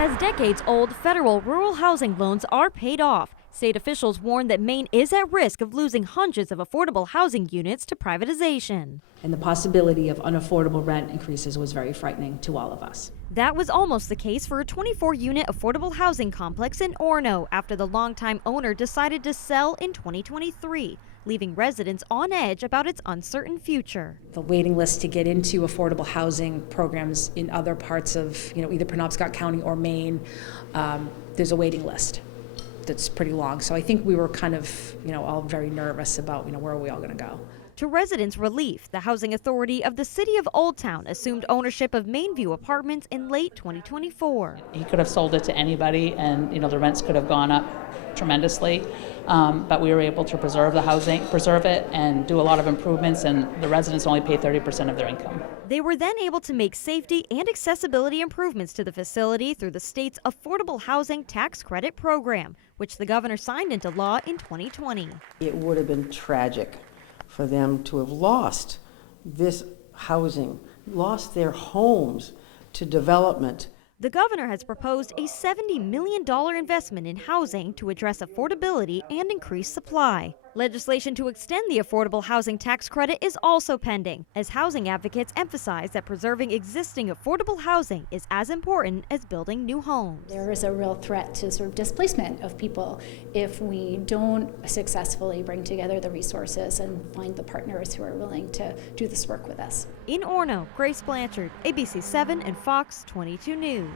As decades-old federal rural housing loans are paid off, state officials warn that Maine is at risk of losing hundreds of affordable housing units to privatization. And the possibility of unaffordable rent increases was very frightening to all of us. That was almost the case for a 24-unit affordable housing complex in Orono after the longtime owner decided to sell in 2023, leaving residents on edge about its uncertain future. The waiting list to get into affordable housing programs in other parts of, either Penobscot County or Maine, there's a waiting list that's pretty long. So I think we were kind of, all very nervous about, where are we all going to go? To residents' relief, the Housing Authority of the City of Old Town assumed ownership of Mainview Apartments in late 2024. He could have sold it to anybody, and the rents could have gone up tremendously. But we were able to preserve the housing, preserve it, and do a lot of improvements. And the residents only pay 30% of their income. They were then able to make safety and accessibility improvements to the facility through the state's Affordable Housing Tax Credit Program, which the governor signed into law in 2020. It would have been tragic for them to have lost this housing, lost their homes to development. The governor has proposed a $70 million investment in housing to address affordability and increase supply. Legislation to extend the affordable housing tax credit is also pending, as housing advocates emphasize that preserving existing affordable housing is as important as building new homes. There is a real threat to sort of displacement of people if we don't successfully bring together the resources and find the partners who are willing to do this work with us. In Orono, Grace Blanchard, ABC 7 and Fox 22 News.